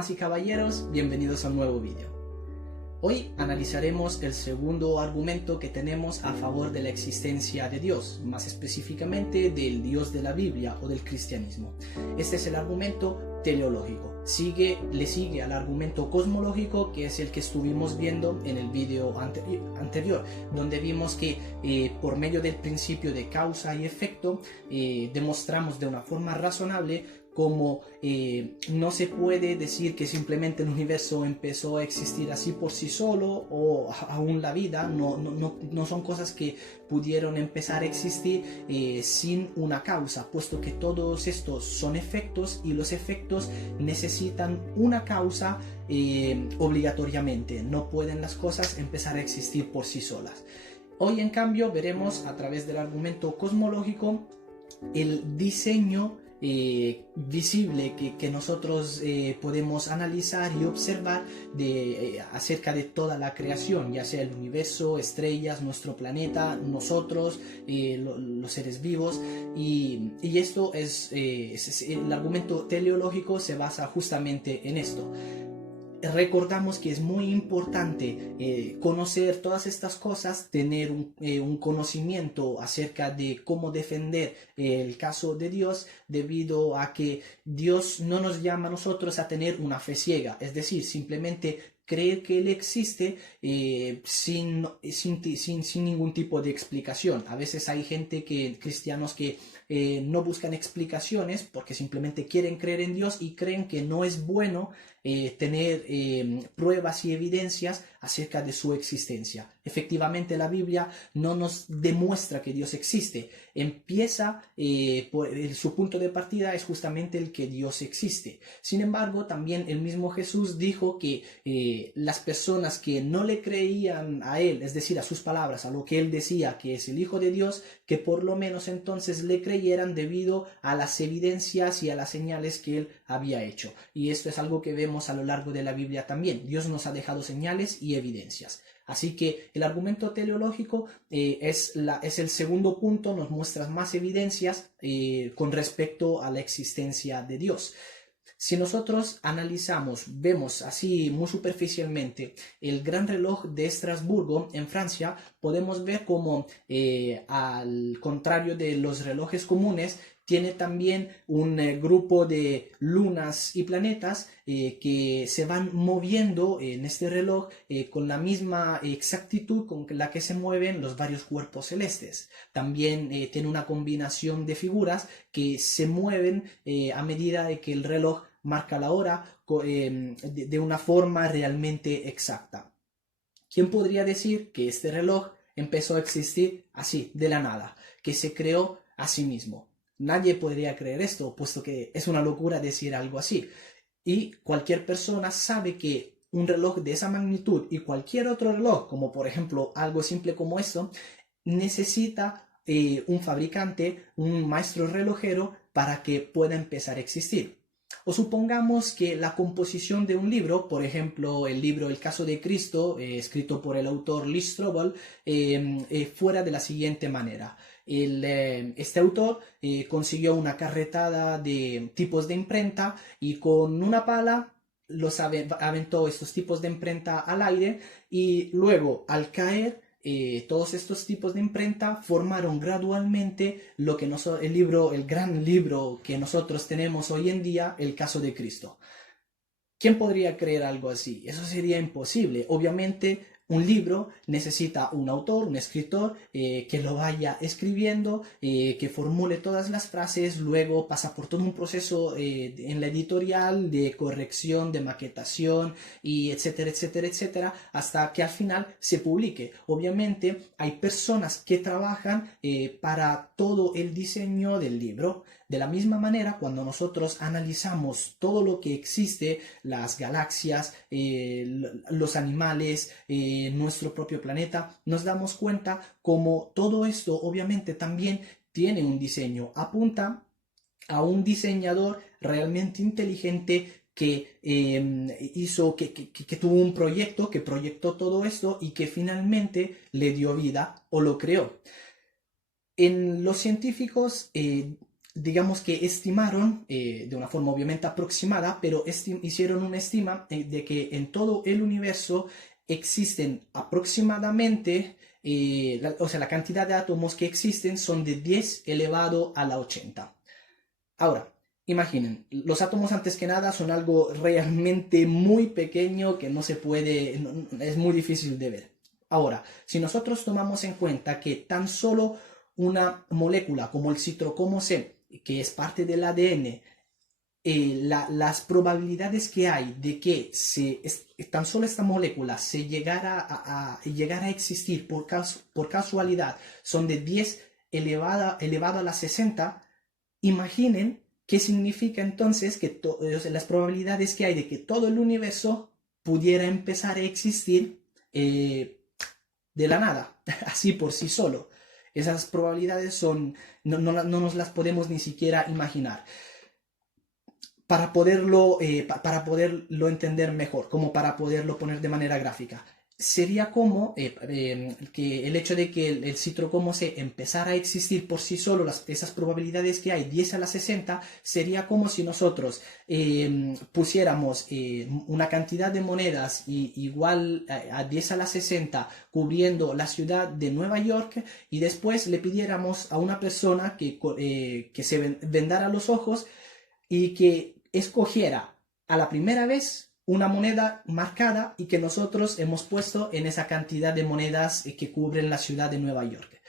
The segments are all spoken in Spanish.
Damas y caballeros, bienvenidos a un nuevo vídeo. Hoy analizaremos el segundo argumento que tenemos a favor de la existencia de Dios, más específicamente del Dios de la Biblia o del cristianismo. Este es el argumento teleológico. Le sigue al argumento cosmológico, que es el que estuvimos viendo en el vídeo anterior, donde vimos que por medio del principio de causa y efecto demostramos de una forma razonable como no se puede decir que simplemente el universo empezó a existir así por sí solo, o aún la vida, no son cosas que pudieron empezar a existir sin una causa, puesto que todos estos son efectos y los efectos necesitan una causa obligatoriamente. No pueden las cosas empezar a existir por sí solas. Hoy, en cambio, veremos a través del argumento cosmológico el diseño visible que nosotros podemos analizar y observar acerca de toda la creación, ya sea el universo, estrellas, nuestro planeta, nosotros, los seres vivos, y esto es el argumento teleológico se basa justamente en esto. Recordamos que es muy importante conocer todas estas cosas, tener un conocimiento acerca de cómo defender el caso de Dios, debido a que Dios no nos llama a nosotros a tener una fe ciega, es decir, simplemente creer que Él existe sin ningún tipo de explicación. A veces hay cristianos que no buscan explicaciones porque simplemente quieren creer en Dios y creen que no es bueno tener pruebas y evidencias acerca de su existencia. Efectivamente, la Biblia no nos demuestra que Dios existe. Su punto de partida es justamente el que Dios existe. Sin embargo, también el mismo Jesús dijo que las personas que no le creían a Él, es decir, a sus palabras, a lo que Él decía que es el Hijo de Dios, que por lo menos entonces le creyeran debido a las evidencias y a las señales que Él había hecho. Y esto es algo que vemos a lo largo de la Biblia también. Dios nos ha dejado señales y evidencias. Así que el argumento teleológico es el segundo punto, nos muestra más evidencias con respecto a la existencia de Dios. Si nosotros vemos así muy superficialmente el gran reloj de Estrasburgo en Francia, podemos ver como al contrario de los relojes comunes, tiene también un grupo de lunas y planetas que se van moviendo en este reloj con la misma exactitud con la que se mueven los varios cuerpos celestes. También tiene una combinación de figuras que se mueven a medida de que el reloj marca la hora de una forma realmente exacta. ¿Quién podría decir que este reloj empezó a existir así, de la nada, que se creó a sí mismo? Nadie podría creer esto, puesto que es una locura decir algo así. Y cualquier persona sabe que un reloj de esa magnitud y cualquier otro reloj, como por ejemplo algo simple como esto, necesita un fabricante, un maestro relojero, para que pueda empezar a existir. O supongamos que la composición de un libro, por ejemplo el libro El caso de Cristo, escrito por el autor Lee Strobel, fuera de la siguiente manera. Este autor consiguió una carretada de tipos de imprenta y con una pala aventó estos tipos de imprenta al aire, y luego, al caer, todos estos tipos de imprenta formaron gradualmente el gran libro que nosotros tenemos hoy en día, El caso de Cristo. ¿Quién podría creer algo así? Eso sería imposible. Obviamente, un libro necesita un autor, un escritor, que lo vaya escribiendo, que formule todas las frases, luego pasa por todo un proceso en la editorial de corrección, de maquetación, y etcétera, etcétera, etcétera, hasta que al final se publique. Obviamente, hay personas que trabajan para todo el diseño del libro. De la misma manera, cuando nosotros analizamos todo lo que existe, las galaxias, los animales, nuestro propio planeta, nos damos cuenta como todo esto obviamente también tiene un diseño, apunta a un diseñador realmente inteligente que tuvo un proyecto, que proyectó todo esto y que finalmente le dio vida o lo creó. En los científicos digamos que estimaron, de una forma obviamente aproximada, pero hicieron una estima de que en todo el universo existen aproximadamente, o sea, la cantidad de átomos que existen son de 10 elevado a la 80. Ahora, imaginen, los átomos antes que nada son algo realmente muy pequeño que no se puede, es muy difícil de ver. Ahora, si nosotros tomamos en cuenta que tan solo una molécula como el citrocromo C, que es parte del ADN, las probabilidades que hay de que tan solo esta molécula se llegara a existir por casualidad son de 10 elevado a la 60. Imaginen qué significa entonces que o sea, las probabilidades que hay de que todo el universo pudiera empezar a existir de la nada, así por sí solo. Esas probabilidades no nos las podemos ni siquiera imaginar. Para poderlo entender mejor, como para poderlo poner de manera gráfica. Sería como que el hecho de que el citrocromo se empezara a existir por sí solo, esas probabilidades que hay, 10 a la 60, sería como si nosotros pusiéramos una cantidad de monedas igual a 10 a la 60 cubriendo la ciudad de Nueva York y después le pidiéramos a una persona que se vendara los ojos y que escogiera a la primera vez una moneda marcada y que nosotros hemos puesto en esa cantidad de monedas que cubren la ciudad de Nueva York.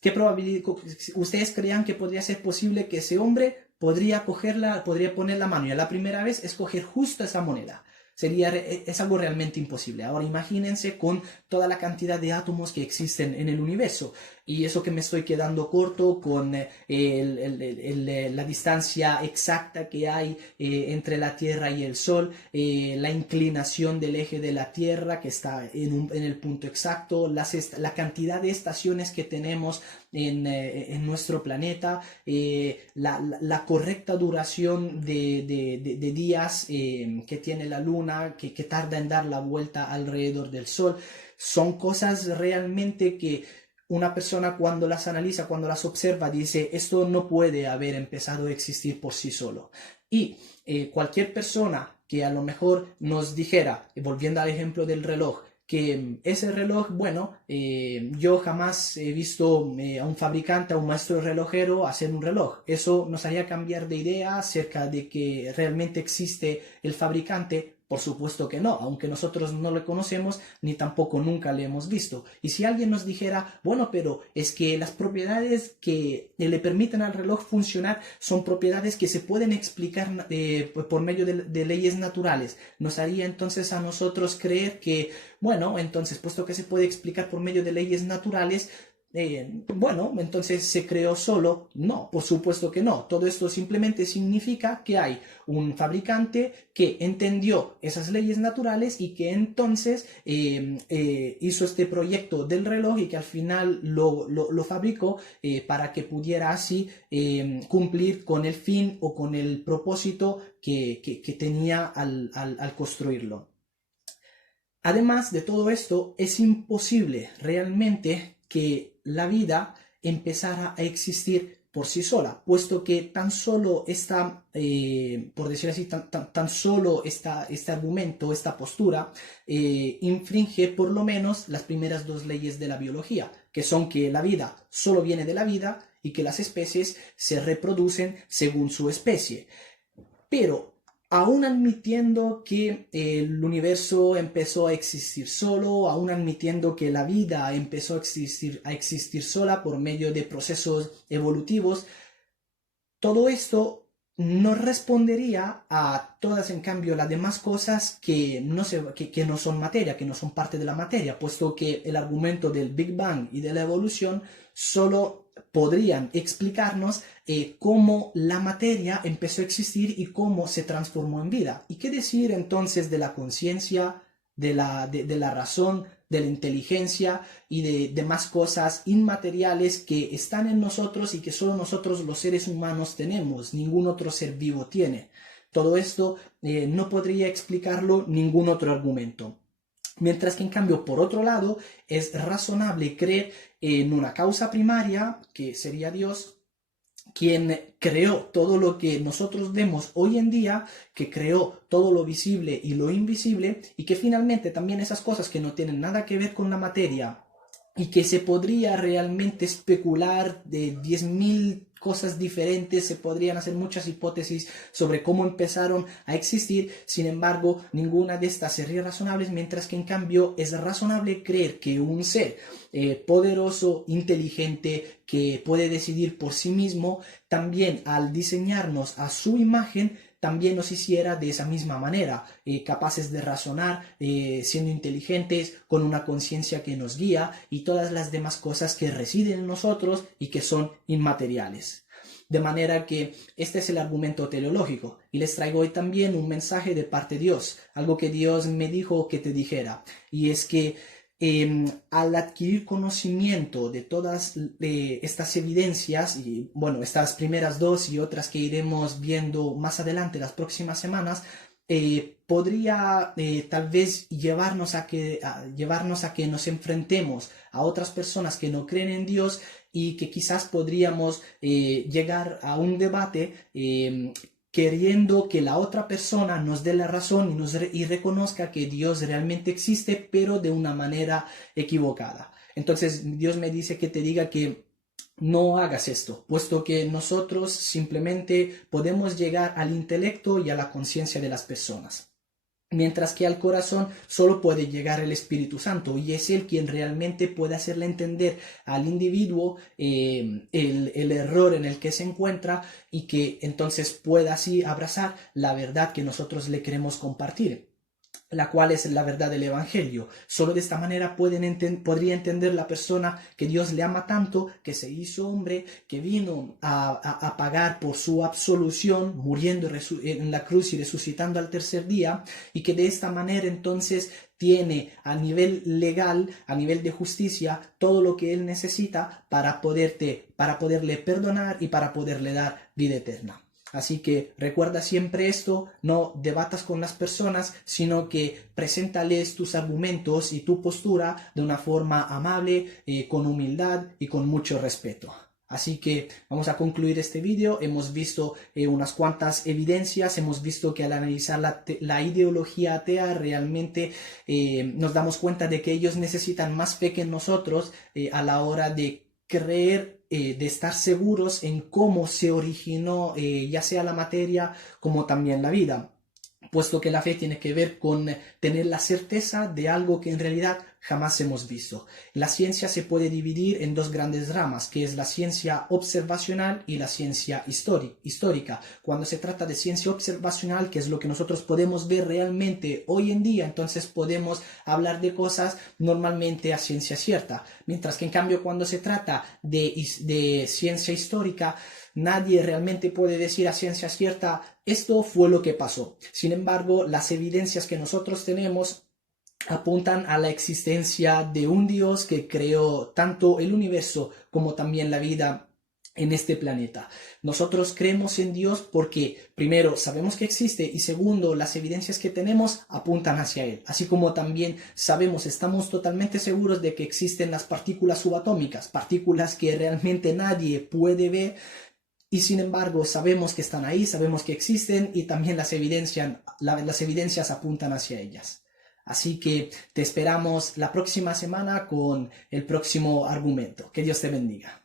¿Qué probabilidad ustedes creían que podría ser posible que ese hombre podría poner la mano y a la primera vez escoger justo esa moneda? Es algo realmente imposible. Ahora imagínense con toda la cantidad de átomos que existen en el universo. Y eso que me estoy quedando corto con la distancia exacta que hay entre la Tierra y el Sol, la inclinación del eje de la Tierra que está en el punto exacto, la cantidad de estaciones que tenemos en nuestro planeta, la correcta duración de días que tiene la Luna, que tarda en dar la vuelta alrededor del Sol. Son cosas realmente que una persona cuando las analiza, cuando las observa, dice, esto no puede haber empezado a existir por sí solo. Y cualquier persona que a lo mejor nos dijera, volviendo al ejemplo del reloj, que ese reloj, bueno, yo jamás he visto a un fabricante, a un maestro relojero hacer un reloj. Eso nos haría cambiar de idea acerca de que realmente existe el fabricante. Por supuesto que no, aunque nosotros no lo conocemos ni tampoco nunca le hemos visto. Y si alguien nos dijera, bueno, pero es que las propiedades que le permiten al reloj funcionar son propiedades que se pueden explicar por medio de leyes naturales, nos haría entonces a nosotros creer que, bueno, entonces, puesto que se puede explicar por medio de leyes naturales, bueno, entonces se creó solo. No, por supuesto que no. Todo esto simplemente significa que hay un fabricante que entendió esas leyes naturales y que entonces hizo este proyecto del reloj y que al final lo fabricó para que pudiera así cumplir con el fin o con el propósito que tenía al construirlo. Además de todo esto, es imposible realmente que la vida empezara a existir por sí sola, puesto que tan solo por decir así, tan solo este argumento, esta postura, infringe por lo menos las primeras dos leyes de la biología, que son que la vida solo viene de la vida y que las especies se reproducen según su especie. Pero aún admitiendo que el universo empezó a existir solo, aún admitiendo que la vida empezó a existir sola por medio de procesos evolutivos, todo esto no respondería a todas, en cambio, las demás cosas que no son materia, que no son parte de la materia, puesto que el argumento del Big Bang y de la evolución solo podrían explicarnos cómo la materia empezó a existir y cómo se transformó en vida. ¿Y qué decir entonces de la conciencia, de la razón, de la inteligencia y de demás cosas inmateriales que están en nosotros y que solo nosotros los seres humanos tenemos, ningún otro ser vivo tiene? Todo esto no podría explicarlo ningún otro argumento. Mientras que en cambio, por otro lado, es razonable creer en una causa primaria, que sería Dios, quien creó todo lo que nosotros vemos hoy en día, que creó todo lo visible y lo invisible, y que finalmente también esas cosas que no tienen nada que ver con la materia y que se podría realmente especular de 10.000 cosas diferentes, se podrían hacer muchas hipótesis sobre cómo empezaron a existir. Sin embargo, ninguna de estas sería razonable, mientras que en cambio es razonable creer que un ser poderoso, inteligente, que puede decidir por sí mismo, también al diseñarnos a su imagen, también nos hiciera de esa misma manera, capaces de razonar, siendo inteligentes, con una conciencia que nos guía y todas las demás cosas que residen en nosotros y que son inmateriales. De manera que este es el argumento teleológico, y les traigo hoy también un mensaje de parte de Dios, algo que Dios me dijo que te dijera, y es que al adquirir conocimiento de todas estas evidencias, y bueno, estas primeras dos y otras que iremos viendo más adelante las próximas semanas, podría tal vez llevarnos a que nos enfrentemos a otras personas que no creen en Dios, y que quizás podríamos llegar a un debate queriendo que la otra persona nos dé la razón y reconozca que Dios realmente existe, pero de una manera equivocada. Entonces Dios me dice que te diga que no hagas esto, puesto que nosotros simplemente podemos llegar al intelecto y a la conciencia de las personas, mientras que al corazón solo puede llegar el Espíritu Santo, y es Él quien realmente puede hacerle entender al individuo el error en el que se encuentra, y que entonces pueda así abrazar la verdad que nosotros le queremos compartir, la cual es la verdad del Evangelio. Solo de esta manera podría entender la persona que Dios le ama tanto, que se hizo hombre, que vino a pagar por su absolución, muriendo en la cruz y resucitando al tercer día, y que de esta manera entonces tiene a nivel legal, a nivel de justicia, todo lo que él necesita para poderle perdonar y para poderle dar vida eterna. Así que recuerda siempre esto, no debatas con las personas, sino que preséntales tus argumentos y tu postura de una forma amable, con humildad y con mucho respeto. Así que vamos a concluir este vídeo. Hemos visto unas cuantas evidencias, hemos visto que al analizar la ideología atea realmente nos damos cuenta de que ellos necesitan más fe que nosotros a la hora de creer, de estar seguros en cómo se originó ya sea la materia como también la vida, puesto que la fe tiene que ver con tener la certeza de algo que en realidad jamás hemos visto. La ciencia se puede dividir en dos grandes ramas, que es la ciencia observacional y la ciencia histórica. Cuando se trata de ciencia observacional, que es lo que nosotros podemos ver realmente hoy en día, entonces podemos hablar de cosas normalmente a ciencia cierta, mientras que en cambio cuando se trata de ciencia histórica, nadie realmente puede decir a ciencia cierta esto fue lo que pasó. Sin embargo, las evidencias que nosotros tenemos apuntan a la existencia de un Dios que creó tanto el universo como también la vida en este planeta. Nosotros creemos en Dios porque, primero, sabemos que existe, y segundo, las evidencias que tenemos apuntan hacia Él. Así como también estamos totalmente seguros de que existen las partículas subatómicas, partículas que realmente nadie puede ver, y sin embargo sabemos que están ahí, sabemos que existen, y también las evidencias apuntan hacia ellas. Así que te esperamos la próxima semana con el próximo argumento. Que Dios te bendiga.